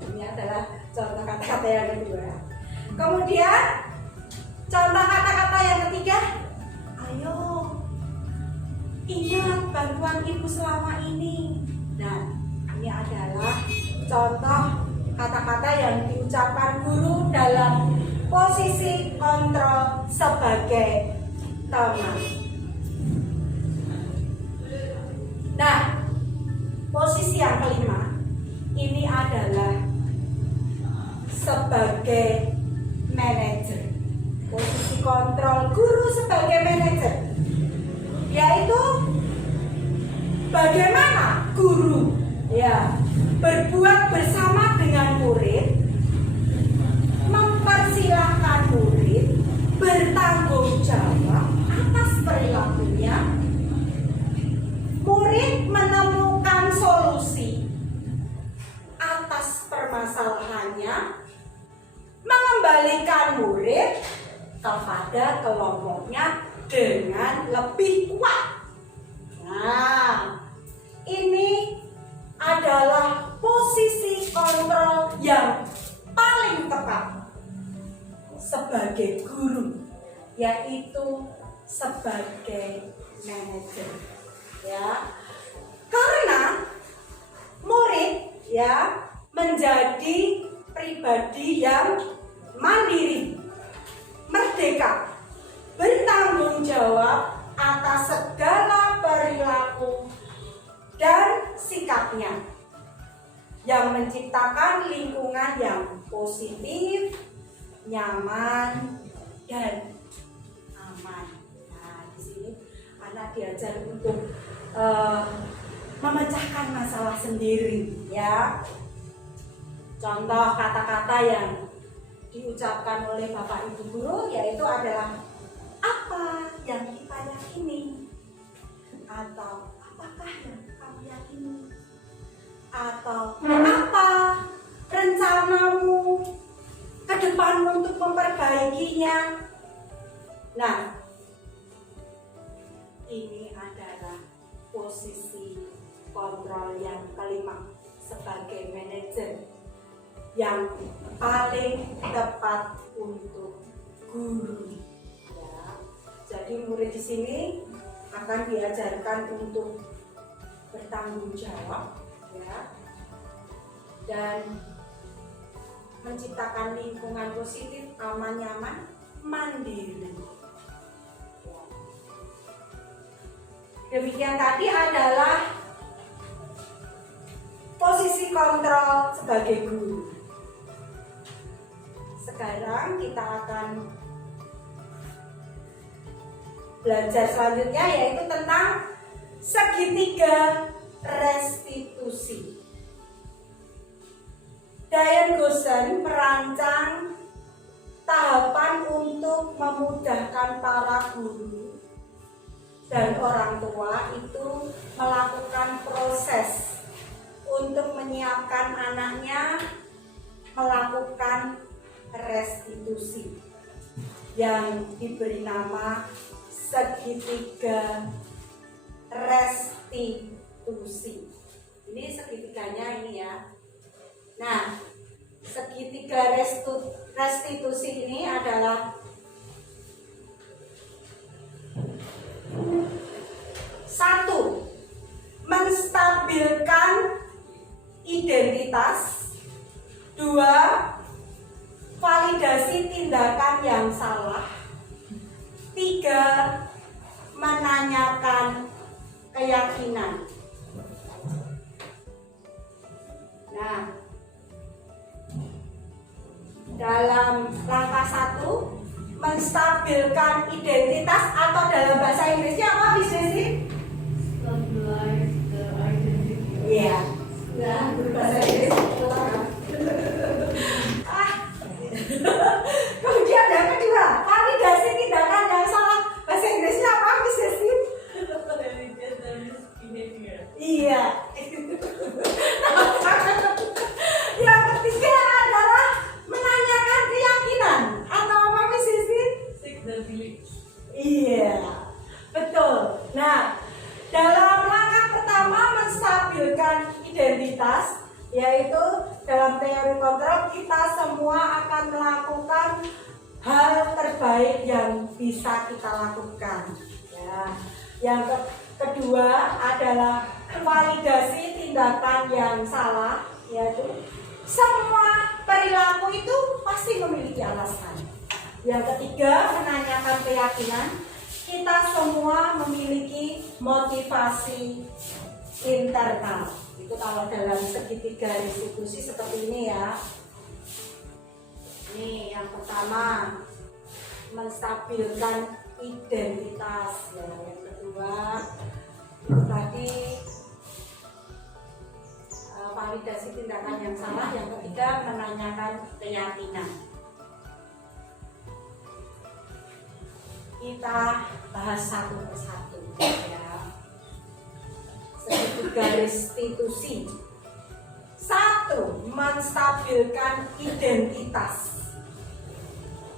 Ini adalah contoh kata-kata yang kedua. Kemudian contoh kata-kata yang ketiga, ayo ingat bantuan ibu selama ini. Nah, ini adalah contoh kata-kata yang diucapkan guru dalam posisi kontrol sebagai teman. Nah, posisi yang kelima ini adalah sebagai manajer. Posisi kontrol guru sebagai manajer, yaitu bagaimana guru ya berbuat bersama dengan murid, mempersilahkan murid bertanggung jawab atas perilakunya, murid menemukan solusi atas permasalahannya, mengembalikan murid kepada kelompoknya dengan lebih kuat. Nah, ini adalah posisi kontrol yang paling tepat sebagai guru, yaitu sebagai manajer. Ya, karena murid ya menjadi pribadi yang mandiri, merdeka, bertanggung jawab atas segala perilaku dan sikapnya, yang menciptakan lingkungan yang positif, nyaman, dan aman. Nah, di sini anak diajar untuk memecahkan masalah sendiri, ya. Contoh kata-kata yang diucapkan oleh Bapak Ibu guru yaitu adalah, apa yang kita yakini, atau apakah yang kamu yakini, atau apa rencanamu ke depan untuk memperbaikinya. Nah, ini adalah posisi kontrol yang kelima sebagai manajer yang paling tepat untuk guru. Ya, jadi murid di sini akan diajarkan untuk bertanggung jawab, ya, dan menciptakan lingkungan positif, aman, nyaman, mandiri. Ya. Demikian tadi adalah posisi kontrol sebagai guru. Sekarang kita akan belajar selanjutnya, yaitu tentang segitiga restitusi. Diane Goosen merancang tahapan untuk memudahkan para guru dan orang tua itu melakukan proses untuk menyiapkan anaknya melakukan restitusi yang diberi nama segitiga restitusi. Ini segitiganya ini ya. Nah, segitiga restitusi ini adalah satu, menstabilkan identitas. Dua, validasi tindakan yang salah. ketiga, menanyakan keyakinan. Nah, dalam langkah 1, menstabilkan identitas, atau dalam bahasa Inggrisnya apa bisa sih? Stabilize the identity. Iya. Nah, berbahasa Inggris. Kemudian yang kedua, validasi tindakan yang salah. Bahasa Inggrisnya apa bisa sih? Religious and misbehavior. Iya. Yang ketiga adalah menanyakan keyakinan, atau apa bisa sih? Seek the belief. Iya, betul. Nah, dalam langkah pertama menstabilkan identitas, yaitu dalam teori kontrol kita semua akan melakukan hal terbaik yang bisa kita lakukan. Ya. Yang kedua adalah validasi tindakan yang salah, yaitu semua perilaku itu pasti memiliki alasan. Yang ketiga, menanyakan keyakinan. Kita semua memiliki motivasi internal. Itu kalau dalam segitiga restitusi seperti ini ya. Ini yang pertama, menstabilkan identitas. Ya, yang kedua, tadi validasi tindakan yang salah. Yang ketiga, menanyakan keyakinan. Kita bahas satu persatu ya. Segitiga restitusi. 1. Menstabilkan identitas.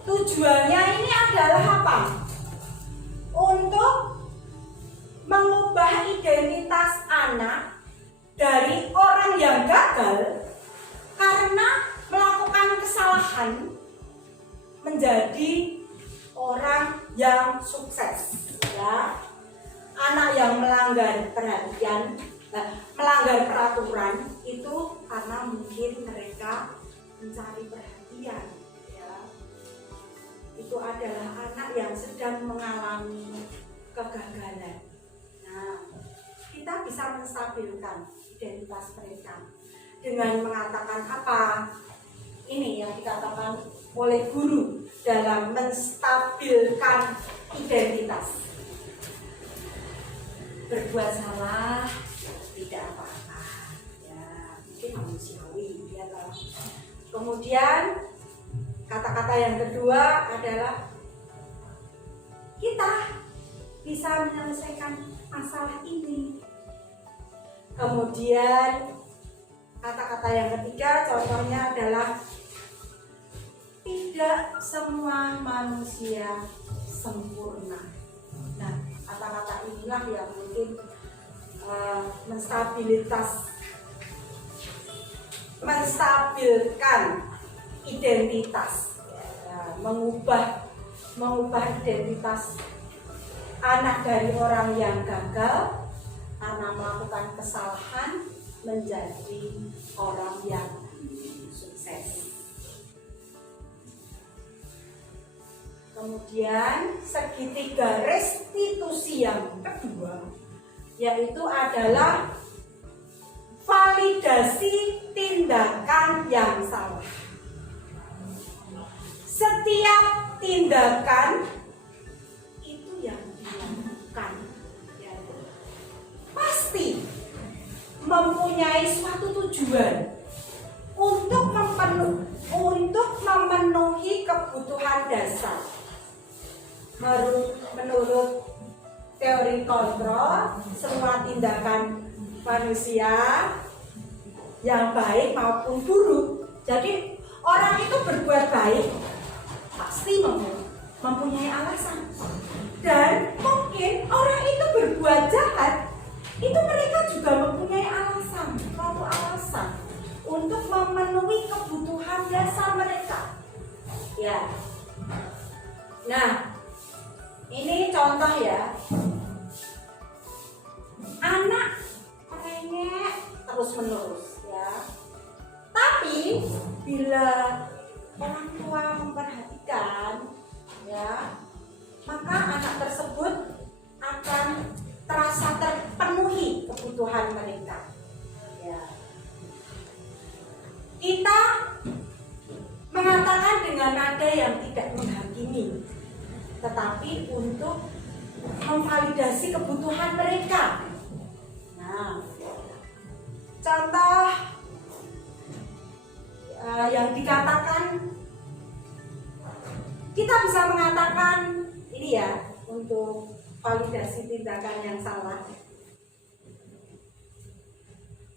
Tujuannya ini adalah apa? Untuk mengubah identitas anak dari orang yang gagal karena melakukan kesalahan menjadi orang yang sukses, ya. Anak yang melanggar melanggar peraturan itu karena mungkin mereka mencari perhatian, ya. Itu adalah anak yang sedang mengalami kegagalan. Nah, kita bisa menstabilkan identitas mereka dengan mengatakan apa? Ini yang dikatakan oleh guru dalam menstabilkan identitas. Berbuat salah tidak apa-apa, ya, mungkin manusiawi, ya toh. Kemudian kata-kata yang kedua adalah kita bisa menyelesaikan masalah ini. Kemudian kata-kata yang ketiga contohnya adalah tidak semua manusia sempurna. Nah, kata-kata inilah yang mungkin menstabilkan identitas, ya, mengubah identitas anak dari orang yang gagal karena melakukan kesalahan menjadi orang yang sukses. Kemudian segitiga restitusi yang kedua yaitu adalah validasi tindakan yang salah. Setiap tindakan itu yang dilakukan ya, pasti mempunyai suatu tujuan untuk memenuhi kebutuhan dasar. Menurut teori kontrol, semua tindakan manusia yang baik maupun buruk. Jadi orang itu berbuat baik pasti mempunyai alasan. Dan mungkin orang itu berbuat jahat, itu mereka juga mempunyai alasan, suatu alasan untuk memenuhi kebutuhan dasar mereka. Ya. Nah, ini contoh ya. Anak merengek terus menerus ya. Tapi bila orang tua memperhatikan ya, maka anak tersebut akan terasa terpenuhi kebutuhan mereka. Ya. Kita mengatakan dengan nada yang tidak menghakimi, tetapi untuk memvalidasi kebutuhan mereka. Nah, contoh yang dikatakan, kita bisa mengatakan ini ya, untuk validasi tindakan yang salah.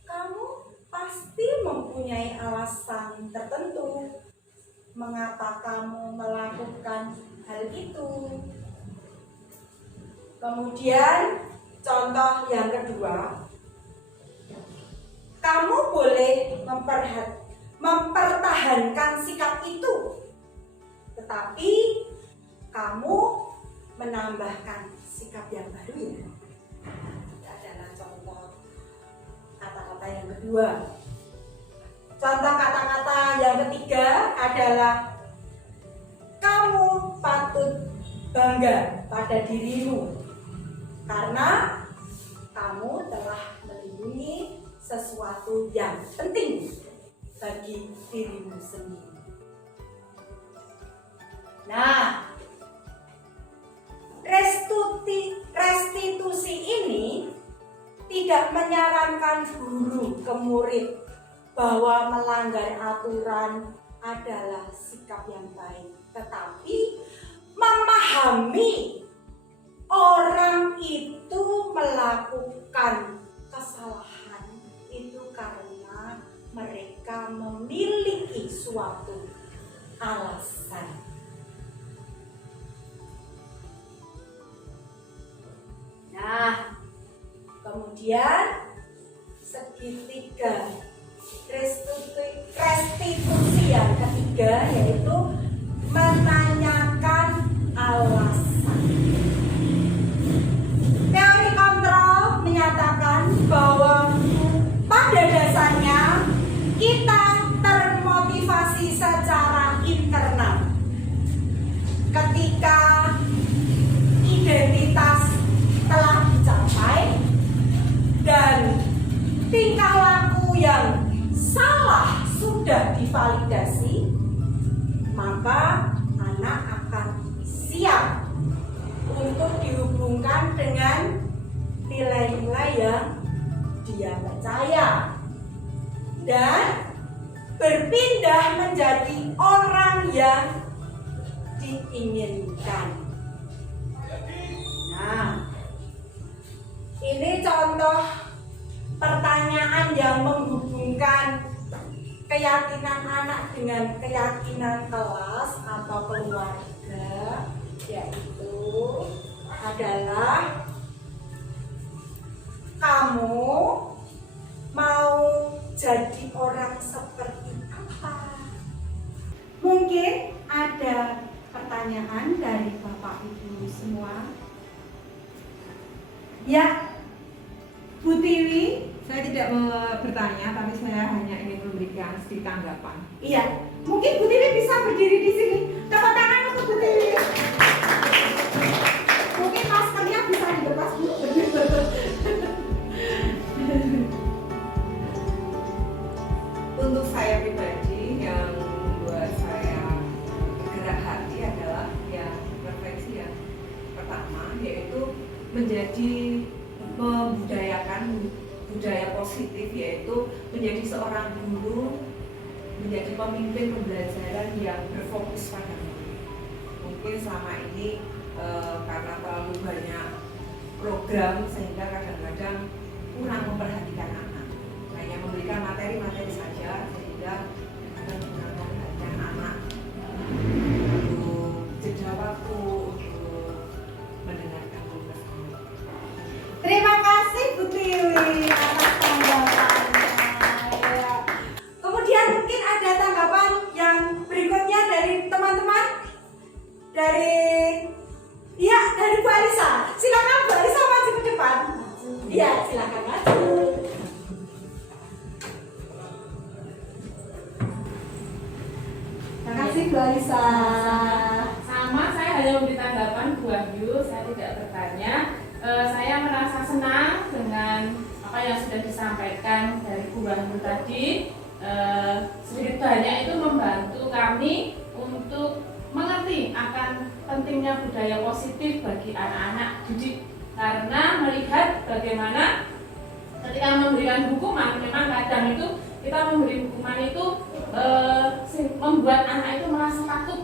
Kamu pasti mempunyai alasan tertentu mengapa kamu melakukan hal itu. Kemudian contoh yang kedua, kamu boleh mempertahankan sikap itu, tetapi kamu menambahkan sikap yang baru ya. Ini adalah contoh kata-kata yang kedua. Contoh kata-kata yang ketiga adalah kamu patut bangga pada dirimu karena kamu telah melindungi sesuatu yang penting bagi dirimu sendiri. Nah, restitusi ini tidak menyarankan guru ke murid bahwa melanggar aturan adalah sikap yang baik, tetapi memahami orang itu melakukan kesalahan itu karena mereka memiliki suatu alasan. Nah, kemudian segitiga restitusi yang ketiga yaitu menanyakan alasan. Teori kontrol menyatakan bahwa pada dasarnya kita termotivasi secara internal ketika identitas telah dicapai dan tingkah laku yang salah sudah divalidasi, maka anak akan siap untuk dihubungkan dengan nilai-nilai yang dia percaya dan berpindah menjadi orang yang diinginkan. Nah, ini contoh pertanyaan yang menghubungkan keyakinan anak dengan keyakinan kelas atau keluarga, yaitu adalah kamu mau jadi orang seperti apa? Mungkin ada pertanyaan dari Bapak Ibu semua. Ya, Bu Tiwi. Saya tidak bertanya, tapi saya hanya ingin memberikan sedikit tanggapan. Iya, mungkin Bu Tiwi bisa berdiri di sini. Tepuk tangan untuk Bu Tiwi. Mungkin maskernya bisa dilepas Bu. Untuk saya pribadi, yang membuat saya bergerak hati adalah yang refleksi yang pertama, yaitu menjadi membudayakan budaya positif, yaitu menjadi seorang guru, menjadi pemimpin pembelajaran yang berfokus pada murid. Mungkin selama ini karena terlalu banyak program sehingga kadang-kadang kurang memperhatikan anak, hanya memberikan materi-materi saja sehingga kadang kurang memperhatikan anak untuk jeda waktu untuk mendengarkan tugas. Terima kasih Bu Tiwi atas tanggapannya. Ya. Kemudian mungkin ada tanggapan yang berikutnya dari teman-teman, dari Bu Alisa. Silakan Bu Alisa maju ke depan. Iya, silakan maju. Terima kasih Bu Alisa. Sama, saya hanya memberi tanggapan teman-teman Bu Wahyu, saya tidak bertanya. Saya merasa senang dengan apa yang sudah disampaikan dari Bu Wahyu tadi. Sedikit banyak itu membantu kami untuk mengerti akan pentingnya budaya positif bagi anak-anak didik, karena melihat bagaimana ketika memberikan hukuman, memang kadang itu kita memberi hukuman itu membuat anak itu merasa takut,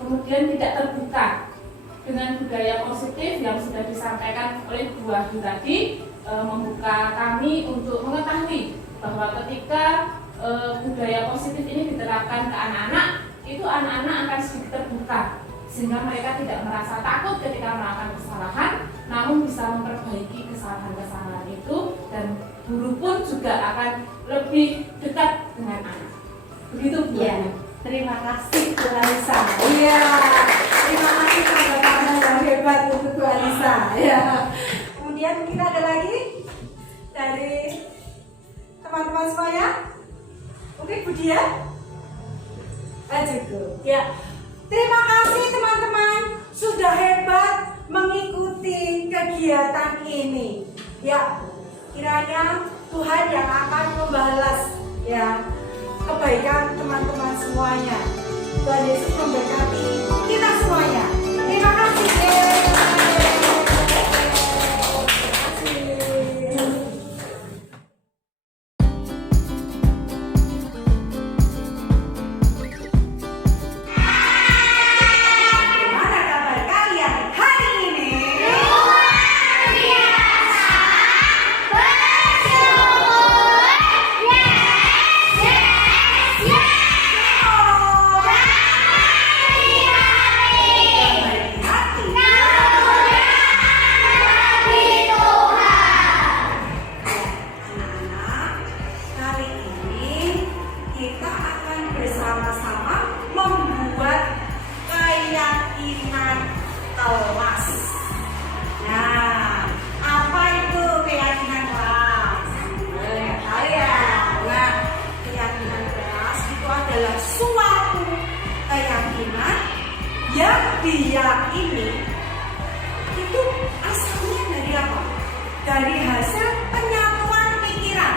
kemudian tidak terbuka. Dengan budaya positif yang sudah disampaikan oleh Bu Wahyu tadi, membuka kami untuk mengetahui bahwa ketika budaya positif ini diterapkan ke anak-anak, itu anak-anak akan sedikit terbuka, sehingga mereka tidak merasa takut ketika melakukan kesalahan, namun bisa memperbaiki kesalahan-kesalahan itu, dan guru pun juga akan lebih dekat dengan anak. Begitu Bu. Ya, terima kasih Bu Alisa. Iya, terima kasih tanda-tanda yang hebat untuk Bu Alisa. Ya. Kemudian mungkin ada lagi dari teman-teman semuanya. Mungkin Bu Dia. Cukup. Ya. Terima kasih teman-teman sudah hebat mengikuti kegiatan ini. Ya, kiranya Tuhan yang akan membalas ya kebaikan teman-teman semuanya. Tuhan Yesus memberkati kita semuanya. Terima kasih. Bagaimana kabar kalian hari ini? Luar biasa. Kali ini kita akan bersama-sama membuat keyakinan kelas. Nah, apa itu keyakinan kelas? Tahu ya? Nah, keyakinan kelas itu adalah suatu keyakinan yang diyakini itu asalnya dari apa? Dari hasil penyatuan pikiran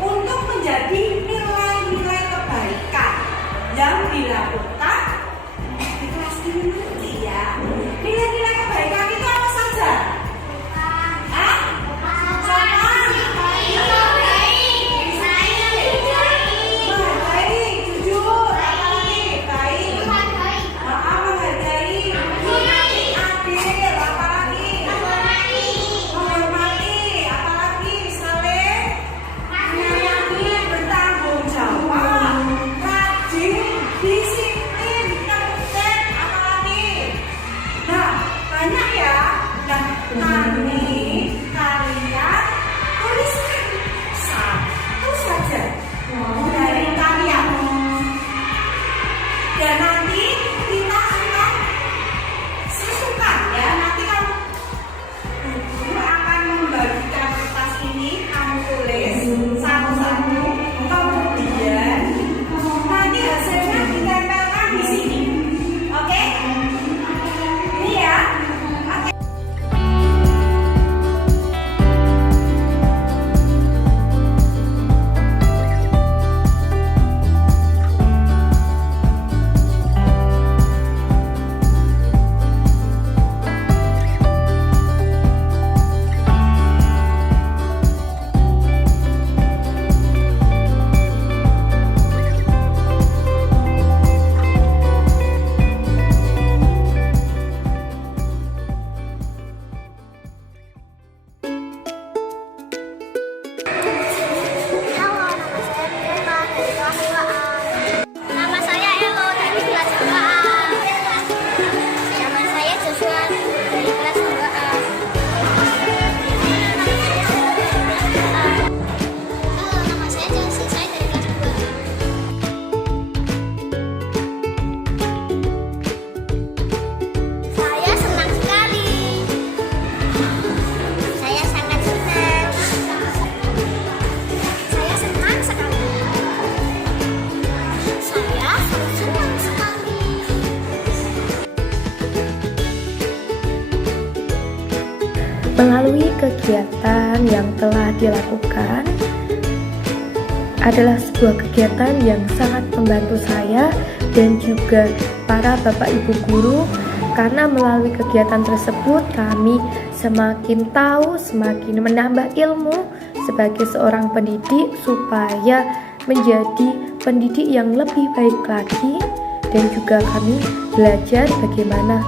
untuk menjadi nilai-nilai kebaikan yang dilakukan di kelas ini nanti ya. Nilai-nilai kebaikan itu apa saja? Hah? Menghargai, jujur, apalagi baik, menghargai, adil, apalagi menghormati, apalagi saling menyayangi, bertanggung jawab, rajin, disiplin, tertib, apalagi. Nah, banyak ya. Nah, nanti kalian tuliskan satu saja dari kalian. Dan nanti kita akan satukan ya. Nanti kan guru akan membagikan kertas ini, kamu tulis satu-satu. Kemudian nanti hasilnya ditempelkan di sini. Oke? Ini ya. Oke. Melalui kegiatan yang telah dilakukan adalah sebuah kegiatan yang sangat membantu saya dan juga para Bapak Ibu guru, karena melalui kegiatan tersebut kami semakin tahu, semakin menambah ilmu sebagai seorang pendidik supaya menjadi pendidik yang lebih baik lagi, dan juga kami belajar bagaimana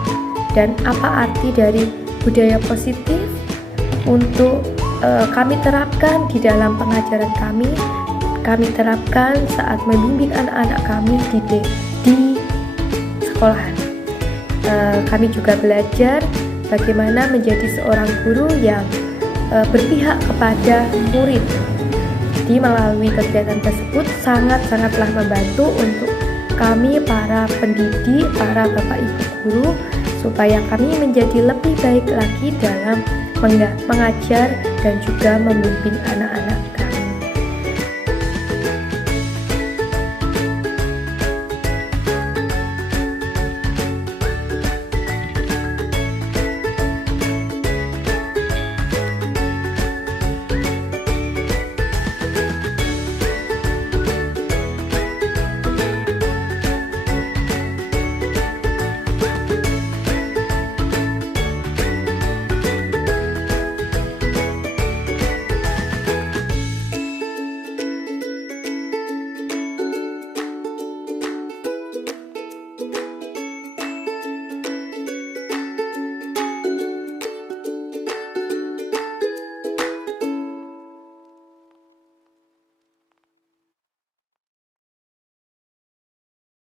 dan apa arti dari budaya positif untuk kami terapkan di dalam pengajaran kami terapkan saat membimbing anak-anak kami di sekolah. Kami juga belajar bagaimana menjadi seorang guru yang berpihak kepada murid. Jadi melalui kegiatan tersebut sangat-sangatlah membantu untuk kami para pendidik, para Bapak Ibu guru, supaya kami menjadi lebih baik lagi dalam mengajar dan juga membimbing anak-anak.